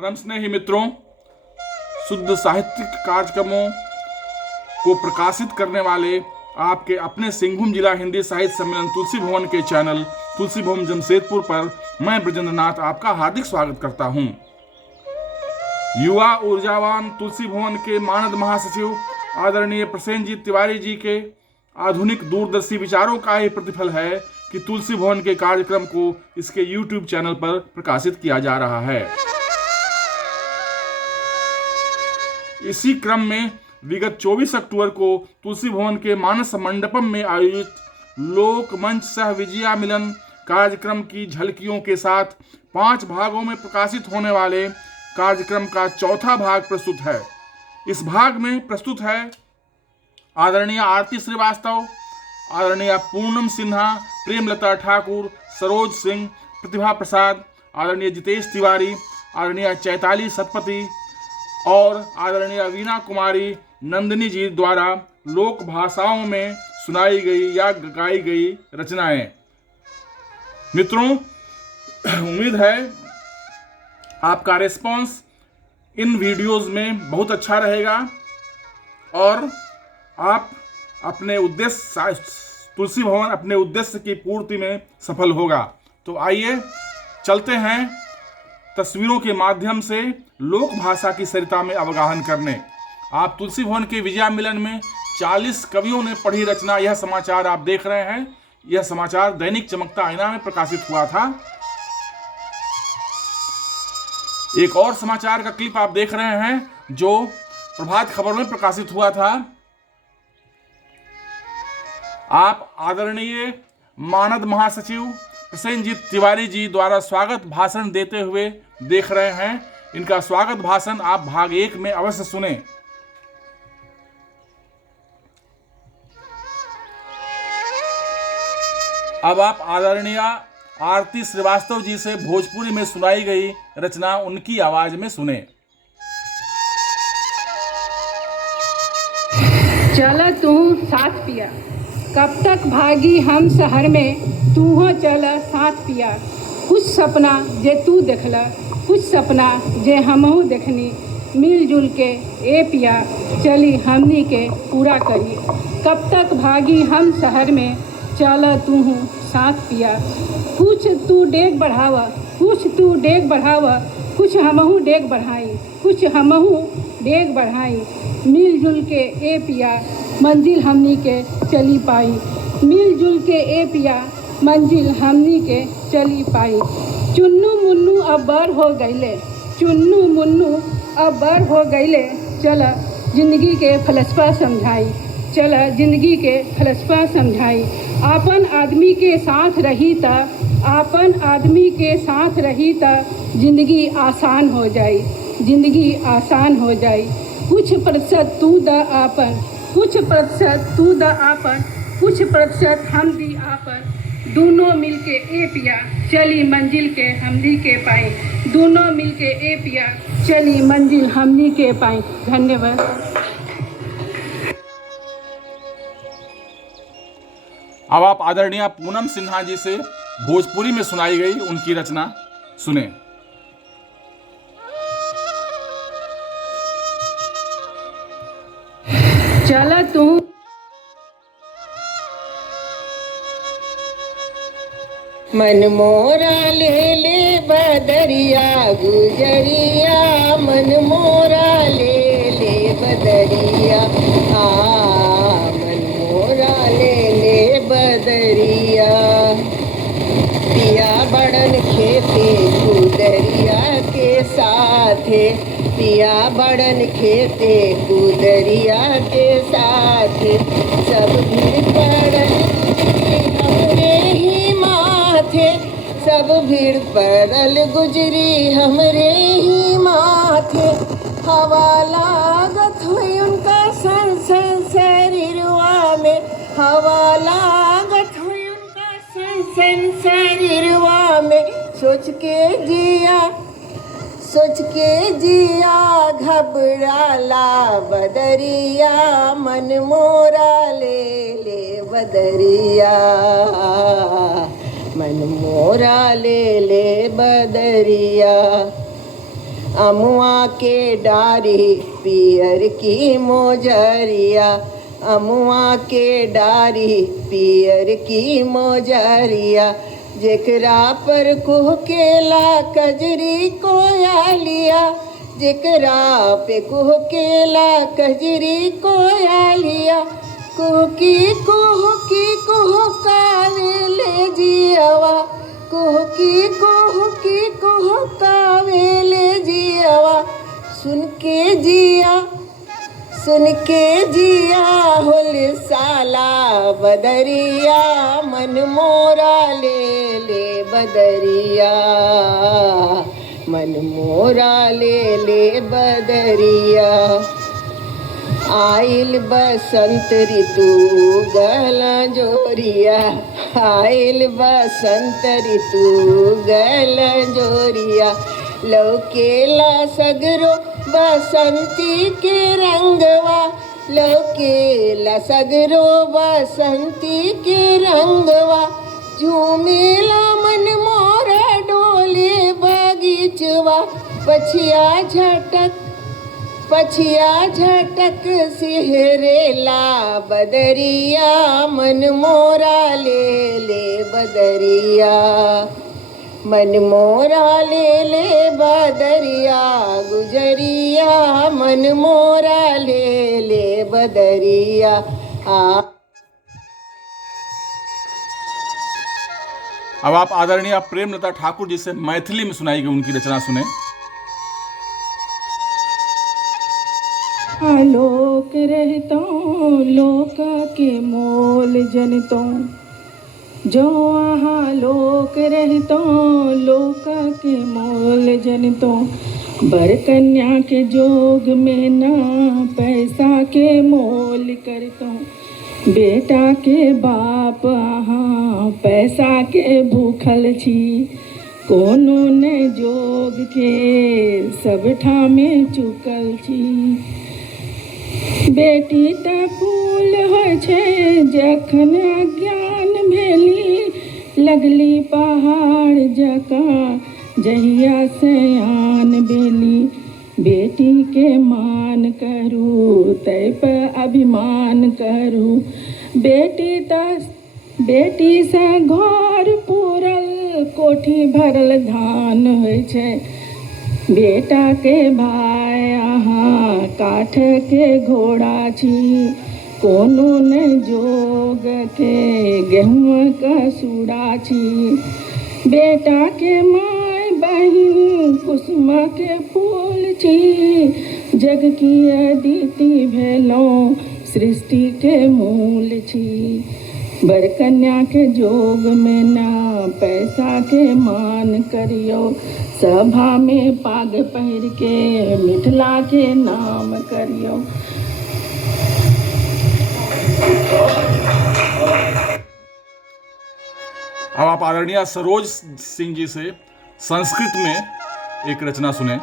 परम स्नेही मित्रों, शुद्ध साहित्यिक कार्यक्रमों को प्रकाशित करने वाले आपके अपने सिंहभूम जिला हिंदी साहित्य सम्मेलन तुलसी भवन के चैनल तुलसी भवन जमशेदपुर पर मैं ब्रजेंद्र नाथ आपका हार्दिक स्वागत करता हूं। युवा ऊर्जावान तुलसी भवन के मानद महासचिव आदरणीय प्रसेनजीत तिवारी जी के आधुनिक दूरदर्शी विचारों का ही प्रतिफल है कि तुलसी भवन के कार्यक्रम को इसके YouTube चैनल पर प्रकाशित किया जा रहा है। इसी क्रम में विगत 24 अक्टूबर को तुलसी भवन के मानस मंडपम में आयोजित लोक मंच सह विजया मिलन कार्यक्रम की झलकियों के साथ 5 भागों में प्रकाशित होने वाले कार्यक्रम का चौथा भाग प्रस्तुत है। इस भाग में प्रस्तुत है आदरणीय आरती श्रीवास्तव, आदरणीय पूनम सिन्हा, प्रेमलता ठाकुर, सरोज सिंह, प्रतिभा प्रसाद, आदरणीय जितेश तिवारी, आदरणीय चैताली सतपति और आदरणीय वीणा कुमारी नंदिनी जी द्वारा लोक भाषाओं में सुनाई गई या गाई गई रचनाएं। मित्रों, उम्मीद है आपका रिस्पांस इन वीडियोस में बहुत अच्छा रहेगा और आप अपने उद्देश्य तुलसी भवन अपने उद्देश्य की पूर्ति में सफल होगा। तो आइए चलते हैं तस्वीरों के माध्यम से लोक भाषा की सरिता में अवगाहन करने। आप तुलसी भवन के विजया मिलन में 40 कवियों ने पढ़ी रचना यह समाचार आप देख रहे हैं। यह समाचार दैनिक चमकता आईना में प्रकाशित हुआ था। एक और समाचार का क्लिप आप देख रहे हैं जो प्रभात खबर में प्रकाशित हुआ था। आप आदरणीय मानद महासचिव प्रसेनजीत तिवारी जी द्वारा स्वागत भाषण देते हुए देख रहे हैं। इनका स्वागत भाषण आप भाग 1 में अवश्य सुने। अब आप आदरणीय आरती श्रीवास्तव जी से भोजपुरी में सुनाई गई रचना उनकी आवाज में सुने। चल तू साथ पिया, कब तक भागी हम शहर में, तू हो चल साथ पिया। कुछ सपना जे तू देखला, कुछ सपना जे हमहू देखनी, मिलजुल के ए पिया चली हमनी के पूरा करी। कब तक भागी हम शहर में, चल तू साथ पिया। कुछ तू डेग बढ़ावा, कुछ तू डेग बढ़ावा, कुछ हमहू डेग बढ़ाई, कुछ हमहू डेग बढ़ाई। मिलजुल के ए पिया मंजिल हमनी के चली पाई, मिलजुल के ए पिया मंजिल हमनी के चली पाई। चुन्नू मुन्नू अब बड़ हो गईले, चुन्नू मुन्नू अब बड़ हो गईले, चल जिंदगी के फलसफा समझाई, चल जिंदगी के फलसफा समझाई। आपन आदमी के साथ रही ता, आपन आदमी के साथ रही ता जिंदगी आसान हो जाई, जिंदगी आसान हो जाई। कुछ प्रतिशत तू द आपन, कुछ प्रतिशत तू द आपन, कुछ प्रतिशत हम दी आपन। दोनों मिलके ए पिया चली मंजिल के हमनी के पाई, दोनों मिलके ए पिया चली मंजिल हमनी के पाई। धन्यवाद। अब आप आदरणीय पूनम सिन्हा जी से भोजपुरी में सुनाई गई उनकी रचना सुने। चल तू मन मोरा ले ले बदरिया गुजरिया, मन मोरा ले ले बदरिया, मन मोरा ले ले बदरिया। पिया बड़न खेते कुदरिया के साथे, पिया बड़न खेते कुदरिया के साथे। सब भीड़ पड़न हमरे ही माथे, सब भीड़ पड़ल गुजरी हमरे ही माथे। हवा लागत हुई उनका सन सन शरीरवा में, हवा लागत हुई उनका सन सन शरीरवा में। सोच के जिया घबराला बदरिया, मन मोरा ले ले बदरिया, मन मोरा ले ले बदरिया। अमुआ के डारी पियर की मोजरिया, अमुआ के डारी पियर की मोजरिया, जेकरा पर कुहकेला कजरी कोयालिया, जेकरा पे कुहकेला कजरी कोयालिया, कुहकी कुहकी कुहकावे ले जियवा, कुहकी कुहकी कुहकावे ले जियवा, सुन के जिया हुल साला बदरिया, मन मोरा ले ले बदरिया, मन मोरा ले ले बदरिया। आइल बसंत ऋतु गल जोरिया, आइल बसंत ऋतु गल जोरिया, लौकेला सगरो बसंती के रंगवा, लौकेला सगरो बसंती के रंगवा, झूमेला मन मोरा डोले बगीचवा, पछिया झटक सिहरेला बदरिया, मन मोरा ले ले बदरिया, मन मोरा ले ले बदरिया गुजरिया, मन मोरा ले ले बदरिया। अब आप आदरणीय प्रेमलता ठाकुर जी से मैथिली में सुनाई गई उनकी रचना सुने। लोक रहतो लोक के मोल जनतो, जो आहा लोक रहतो लोक के मोल जनतो, बर कन्या के जोग में ना पैसा के मोल करतो, बेटा के बाप आहा पैसा के भूखल छी, कोनो ने जोग के सब ठामे चुकल छी, बेटी त फूल होइ छै जखन अज्ञान भेली, लगली पहाड़ जकाँ जहिया सयान भेली, बेटी के मान करू तै पर अभिमान करू, बेटी से घर पूरल कोठी भरल धान होइ छै, बेटा के भाई अहाँ काठ के घोड़ा छी, कोनो ने जोग के गेहूँ का सूड़ा छी, बेटा के माय बहिन कुसुम के फूल छी, जग की अदिति भेलौं सृष्टि के मूल छी, बर कन्या के जोग में ना पैसा के मान करियो, सभा में पाग पहिर के मिथिला के नाम करियो। अब आप आदरणीय सरोज सिंह जी से संस्कृत में एक रचना सुने।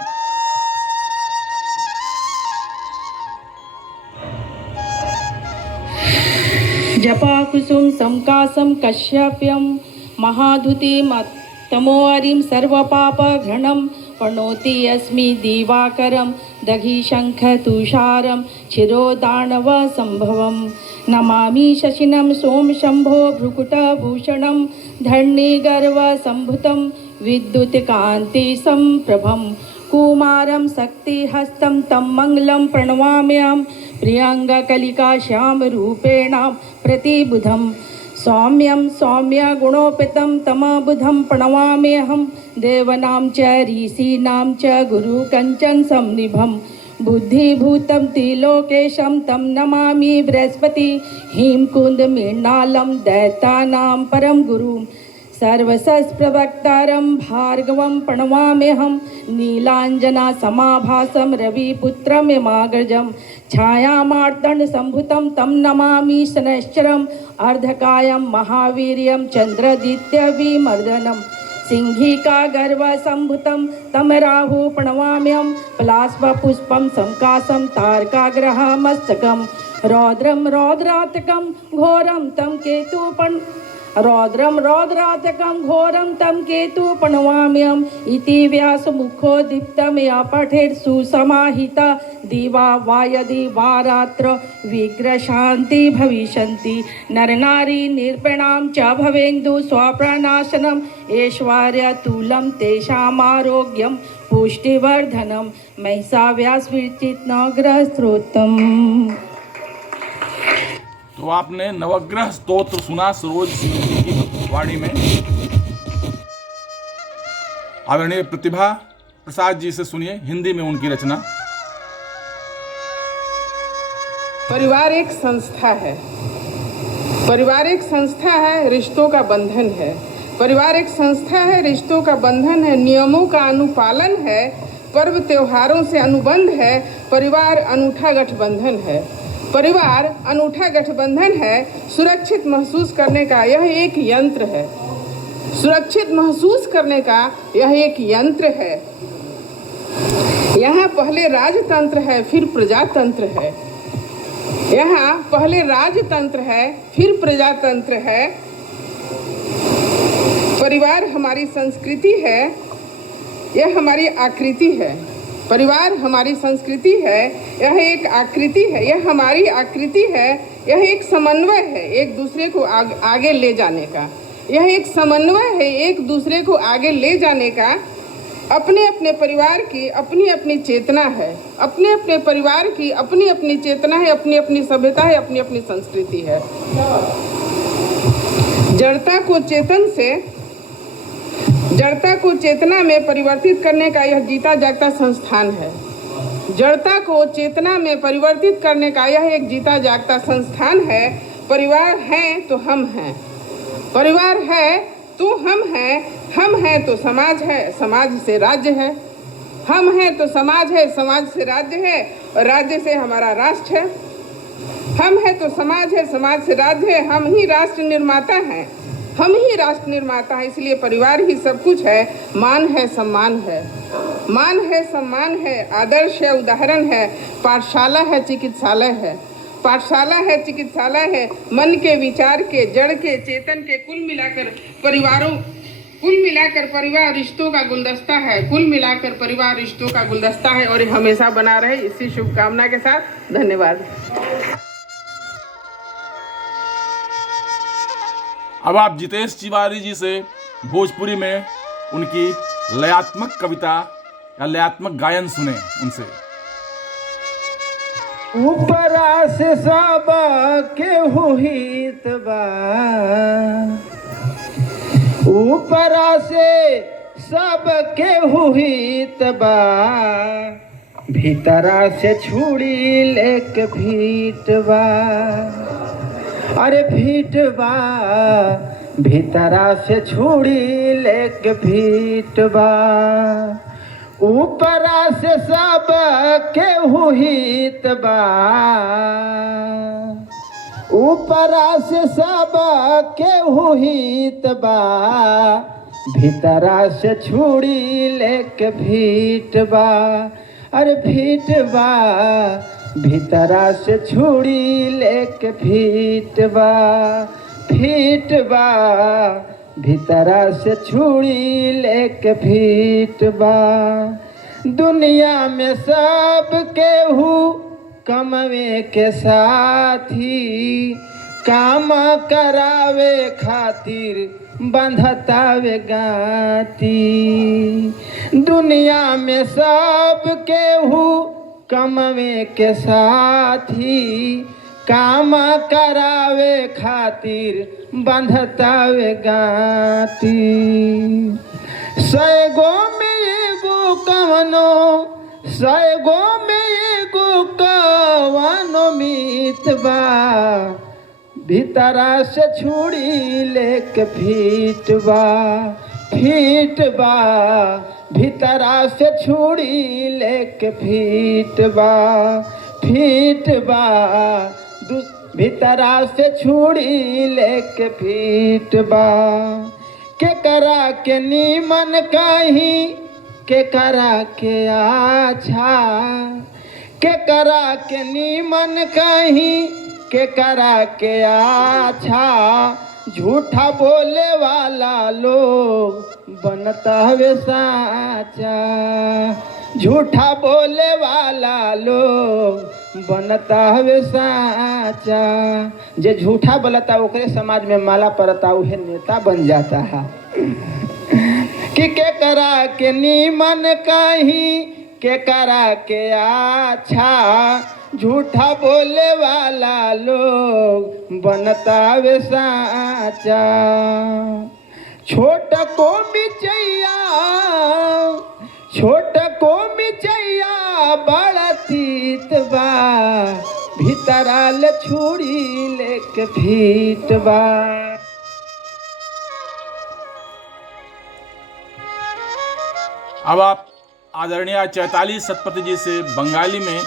जपा कुसुम समकासम कश्यप्यम महाधुति तमोअरिं सर्वपाप घृणं, प्रणोति अस्मि दिवाकरं दघि शंख तुषारं चिरोदानव संभवं, नमामि शशिनं सोम शंभो भ्रुकुटभूषणं, धरणीगर्व संभुतं विद्युत कांति संप्रभं, कुमारं शक्तिहस्तं तं मंगलं प्रणवाम्यहं, प्रियंगकलिका श्याम रूपेण प्रतिबुधं, सौम्यं सौम्य गुणोपेतं तमबुधं प्रणवाम्यहं, देवनां च ऋषीणां च गुरु कंचन संनिभं, बुद्धिभूतं त्रिलोकेशं तं नमामि बृहस्पति, हेमकुंद मृणालं दैत्यानां परम गुरुं, सर्वशस्त्रवक्तारं भार्गवं प्रणवाम्यहं, नीलांजना समाभासं रविपुत्रं यमाग्रजं, छायामार्तंड संभुतं तं नमामि शनैश्चरं, अर्धकायं महावीर्यं चंद्रदित्य विमर्दनं, सिंहिका गर्भ संभुतं तं राहु प्रणवाम्यहं, पलाश्व पुष्पं संकासं तारकाग्रह मस्तकं, रौद्रं रौद्रातकं घोरं तं केतु रौद्रम रौद्रातकं घोरं तं केतु प्रणमाम्यहम् इति व्यासमुखो दीप्तमया पठेत् सुसमाहिता दिवा वा यदि वा रात्र विग्रहशान्ति भविष्यन्ति नरनारी निर्पणां च भवेन्दु स्वप्राणाशनम् ऐश्वर्यतुलं तेषामारोग्यं पुष्टिवर्धनं महिषा व्यासविरचितनवग्रहस्तोत्रम्। तो आपने नवग्रह स्तोत्र सुना सरोज सिंह जी की वाणी में। आदरणीय प्रतिभा प्रसाद जी से सुनिए हिंदी में उनकी रचना। परिवार एक संस्था है। परिवार एक संस्था है, रिश्तों का बंधन है। परिवार एक संस्था है, रिश्तों का बंधन है, नियमों का अनुपालन है, पर्व त्योहारों से अनुबंध है। परिवार अनूठा गठबंधन है। परिवार अनूठा गठबंधन है। सुरक्षित महसूस करने का यह एक यंत्र है। सुरक्षित महसूस करने का यह एक यंत्र है। यहाँ पहले राजतंत्र है, फिर प्रजातंत्र है। यहाँ पहले राजतंत्र है, फिर प्रजातंत्र है। परिवार हमारी संस्कृति है, यह हमारी आकृति है। परिवार हमारी संस्कृति है, यह एक आकृति है, यह हमारी आकृति है। यह एक समन्वय है एक दूसरे को आगे ले जाने का। यह एक समन्वय है एक दूसरे को आगे ले जाने का। अपने अपने परिवार की अपनी अपनी चेतना है। अपने अपने परिवार की अपनी अपनी चेतना है, अपनी अपनी सभ्यता है, अपनी अपनी संस्कृति है। जड़ता को चेतना में परिवर्तित करने का यह जीता जागता संस्थान है। जड़ता को चेतना में परिवर्तित करने का यह एक जीता जागता संस्थान है। परिवार है तो हम हैं, परिवार है तो हम हैं तो समाज है, समाज से राज्य है। हम हैं तो समाज है, समाज से राज्य है, और राज्य से हमारा राष्ट्र है। हम हैं तो समाज है, समाज से राज्य है। हम ही राष्ट्र निर्माता हैं, हम ही राष्ट्र निर्माता है। इसलिए परिवार ही सब कुछ है। मान है, सम्मान है, मान है, सम्मान है, आदर्श है, उदाहरण है। पाठशाला है, चिकित्सालय है। पाठशाला है, चिकित्सालय है। मन के, विचार के, जड़ के, चेतन के कुल मिलाकर परिवार रिश्तों का गुलदस्ता है। कुल मिलाकर परिवार रिश्तों का गुलदस्ता है, और ये हमेशा बना रहे, इसी शुभकामना के साथ धन्यवाद। अब आप जितेश तिवारी जी से भोजपुरी में उनकी लयात्मक कविता या लयात्मक गायन सुने उनसे। ऊपरा से सब केहू हित बा, ऊपरा से सब केहू हित बा, भीतरा से छुड़ी लेके भीट बा। अरे भीट बा, भीतरा से छुड़ी लेके भीट बा। ऊपरा से सब केहू हित बा, ऊपरा से सब केहू हित बा, भीतरा से छुड़ी लेके भीट बा। अरे भीट बा, भीतरा से छुड़ी लेके भीट बा। भीट बा, भीतरा से छुड़ी लेके भीट बा। दुनिया में सब केहू कमवे के साथी, काम करावे खातिर बंधतावे गाती। दुनिया में सब केहू कमवे के साथी, काम करावे खातिर बंधतावे गाती। सैगो में एगो कवनो, सैगो में एगो कवनो मीत बा, भीतरा से छुड़ी लेके फीट बा। फीट बा, भीतरा से छुड़ी लेके फीट बा। फीट बा, भीतरा से छुड़ी लेके फीट बा। के करा के नीमन कहीं, के करा के आछा, के करा के नीमन कहीं, के करा के आछा। झूठा बोले वाला लोग बनता हवे साचा। झूठा बोले वाला लोग बनता हवे साचा। जे झूठा बोलता ओकरे समाज में माला परता उहे नेता बन जाता है। कि के करा के नीमन कहीं के करा के अच्छा। झूठा बोले वाला लोग बनता वे साचा। छोट को मिचैया छोट को मिचैया बड़ा तीत बा। भीतराल छुरी लेके फीट बा। अब आप आदरणीय चैताली सतपथी जी से बंगाली में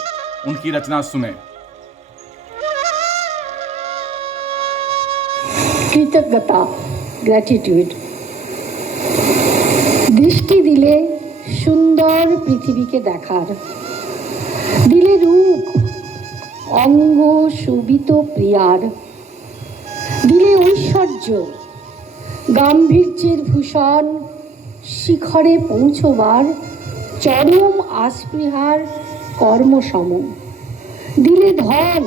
उनकी रचना सुने। কৃতজ্ঞতা, গ্র্যাটিটিউড। দৃষ্টি দিলে সুন্দর পৃথিবীকে দেখার, দিলে রূপ অঙ্গ শোভিত প্রিয়ার, দিলে ঐশ্বর্য গাম্ভীর্যের ভূষণ, শিখরে পৌঁছবার চরম আস্পৃহার কর্মসম, দিলে ধন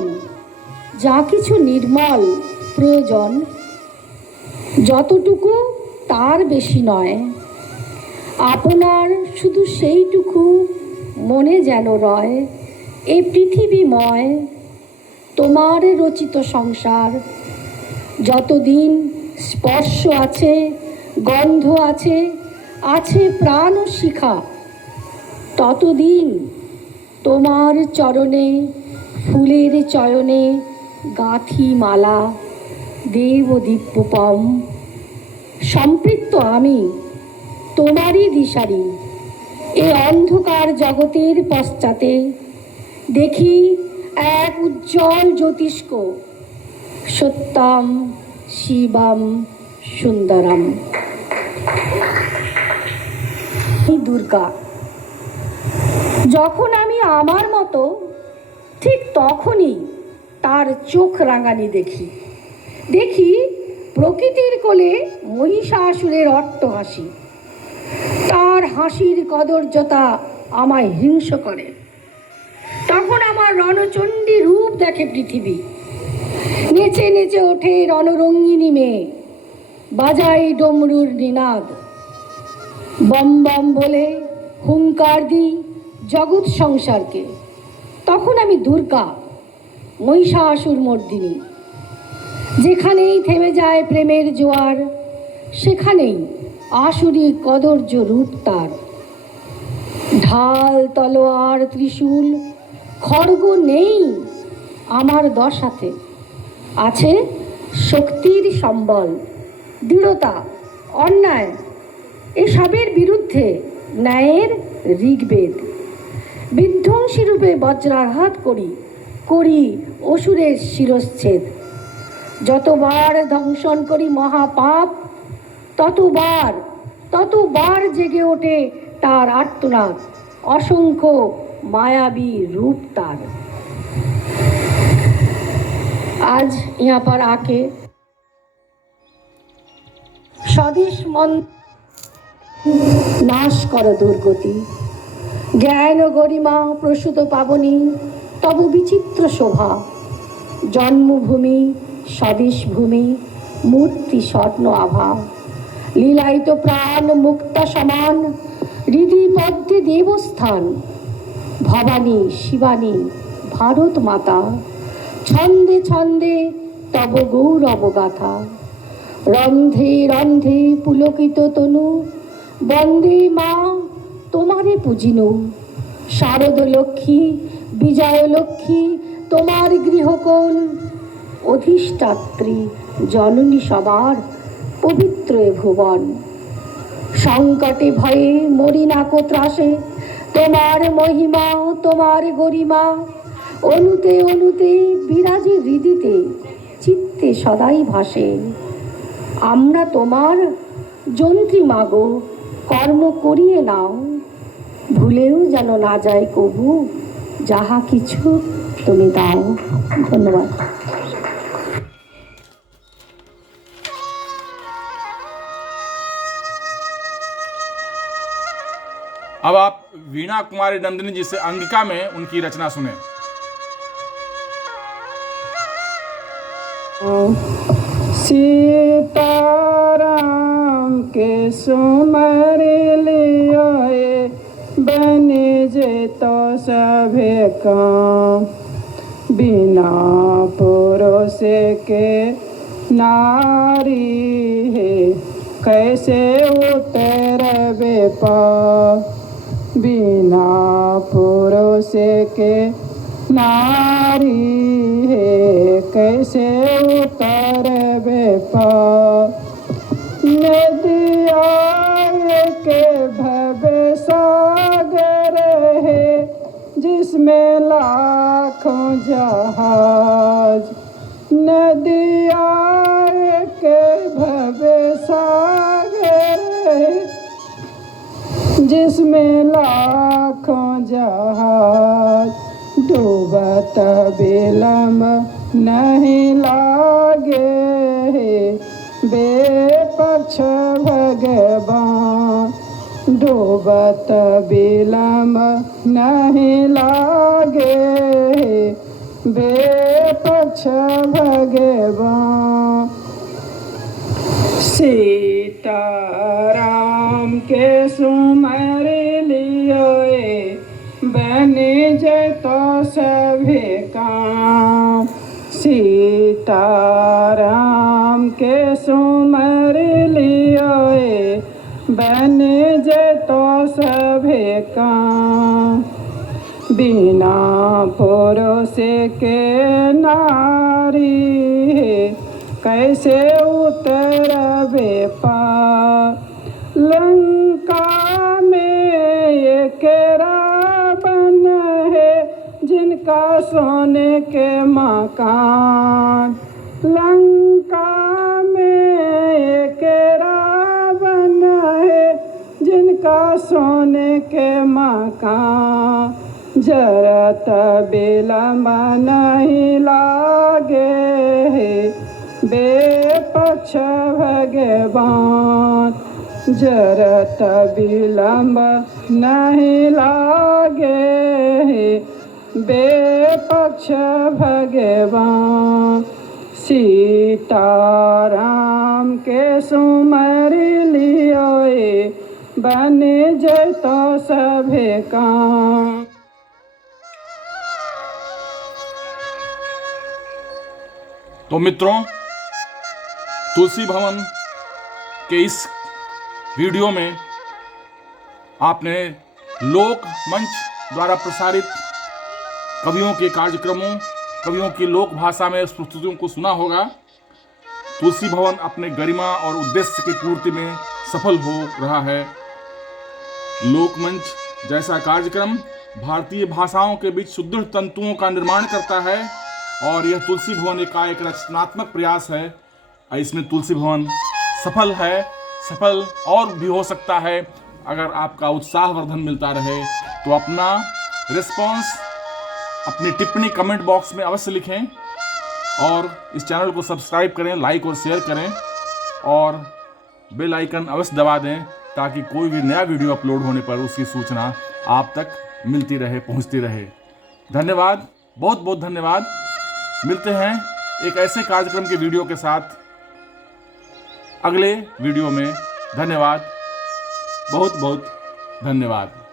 যা কিছু নির্মল প্রয়োজন, যতটুকু তার বেশি নয়, আপনার শুধু সেইটুকু মনে যেন রয়। এ পৃথিবীময় তোমার রচিত সংসার, যতদিন স্পর্শ আছে, গন্ধ আছে, আছে প্রাণ ও শিখা, ততদিন তোমার চরণে ফুলের চয়নে গাঁথি মালা দেব দিব্যপম। সম্পৃক্ত আমি তোমারই দিশারি এ অন্ধকার জগতের পশ্চাতে, দেখি এক উজ্জ্বল জ্যোতিষ্ক, সত্যম শিবম সুন্দরম। দুর্গা। যখন আমি আমার মতো ঠিক তখনই তার চোখ রাঙানি দেখি। দেখি প্রকৃতির কোলে মহিষাসুরের অট্টহাসি। তার হাসির কদর্যতা আমায় হিংস করে। তখন আমার রণচণ্ডী রূপ দেখে পৃথিবী। নেচে নেচে ওঠে রণরঙ্গিনী মেয়ে, বাজাই ডমরুর নিনাদ। বম বম বলে হুঙ্কার দিই জগৎ সংসারকে। তখন আমি দুর্গা, মহিষাসুর মর্দিনী। যেখানেই থেমে যায় প্রেমের জোয়ার, সেখানেই আসুরি কদর্য রূপ তার। ঢাল তলোয়ার ত্রিশূল খড়গ নেই আমার দশাতে, আছে শক্তির সম্বল, দৃঢ়তা, অন্যায় এসবের বিরুদ্ধে ন্যায়ের ঋগ্বেদ। বিধ্বংসী রূপে বজ্রাঘাত করি, করি অসুরের শিরচ্ছেদ। যতবার ধ্বংসন করি মহাপাপ, ততবার জেগে ওঠে তার আর্তনাদ। অসংখ্য মায়াবী रूप तार। आज यहाँ पर आके स्वदेश मन नाश कर दुर्गति, ज्ञान गरिमा प्रसूत पावनी तब विचित्र शोभा। जन्मभूमि स्वदेश भूमि मूर्ति स्वप्न आभा, लीलायित प्राण मुक्ता समान हृदि पद्मे देवस्थान। भवानी शिवानी भारत माता, छंदे छंदे तब गौरव गाथा। रंधे रंधे पुलकित तनु बंदे माँ तुम्हारे पूजिनु। शारद लक्ष्मी विजय लक्ष्मी तुम्हार गृहकोल, अधिष्ठात्री जननी सबार पवित्र भुवन। संकटे भये मरि ना को त्रासे, তোমার মহিমা তোমার গরিমা। অনুতে অনুতে বিরাজে হৃদিতে, চিত্তে সদাই ভাসে। আমরা তোমার যন্ত্রী মাগো, কর্ম করিয়ে নাও। ভুলেও যেন না যায় কবু, যাহা কিছু তুমি দাও। ধন্যবাদ। अब आप वीणा कुमारी नंदिनी जी से अंगिका में उनकी रचना सुने। सीताराम के सुमर लियो बने जे तो सभे काम, बिना पुरुष के नारी है कैसे उतरबे पार, बिना पुरुष के नारी है कैसे उतरबे पार। नदिया के भव सागर है जिसमें लाखों जहाज, नदिया के भव सागर है जिसमें लाखों जहाज, डूबत विलम्ब नहीं लागे बेपक्ष भगवान, डूबत विलम्ब नहीं लागे बेपक्ष भगवान। सीताराम के सुमर लियो बने जतो सभे काम, सीताराम के सुमर लियो बने जतो सभे काम, बिना पुरुष के नारी कैसे उतरबे पार। लंका में एक रावण है जिनका सोने के मकान, लंका में एक रावण है जिनका सोने के मकान, जरत विलम्ब नहीं लागे बेपक्ष भगवान, जरत विलम्ब नहीं लागे बेपक्ष भगवान। सीताराम के सुमर लियो बने जतो सभे काम। तो मित्रों, तुलसी भवन के इस वीडियो में आपने लोक मंच द्वारा प्रसारित कवियों के कार्यक्रमों, कवियों की लोक भाषा में प्रस्तुतियों को सुना होगा। तुलसी भवन अपने गरिमा और उद्देश्य की पूर्ति में सफल हो रहा है। लोकमंच जैसा कार्यक्रम भारतीय भाषाओं के बीच सुदृढ़ तंतुओं का निर्माण करता है और यह तुलसी भवन का एक रचनात्मक प्रयास है। इसमें तुलसी भवन सफल है, सफल और भी हो सकता है अगर आपका उत्साहवर्धन मिलता रहे। तो अपना रिस्पॉन्स, अपनी टिप्पणी कमेंट बॉक्स में अवश्य लिखें और इस चैनल को सब्सक्राइब करें, लाइक और शेयर करें और बेल आइकन अवश्य दबा दें ताकि कोई भी नया वीडियो अपलोड होने पर उसकी सूचना आप तक मिलती रहे, पहुंचती रहे। धन्यवाद, बहुत बहुत धन्यवाद। मिलते हैं एक ऐसे कार्यक्रम के वीडियो के साथ अगले वीडियो में। धन्यवाद, बहुत बहुत धन्यवाद।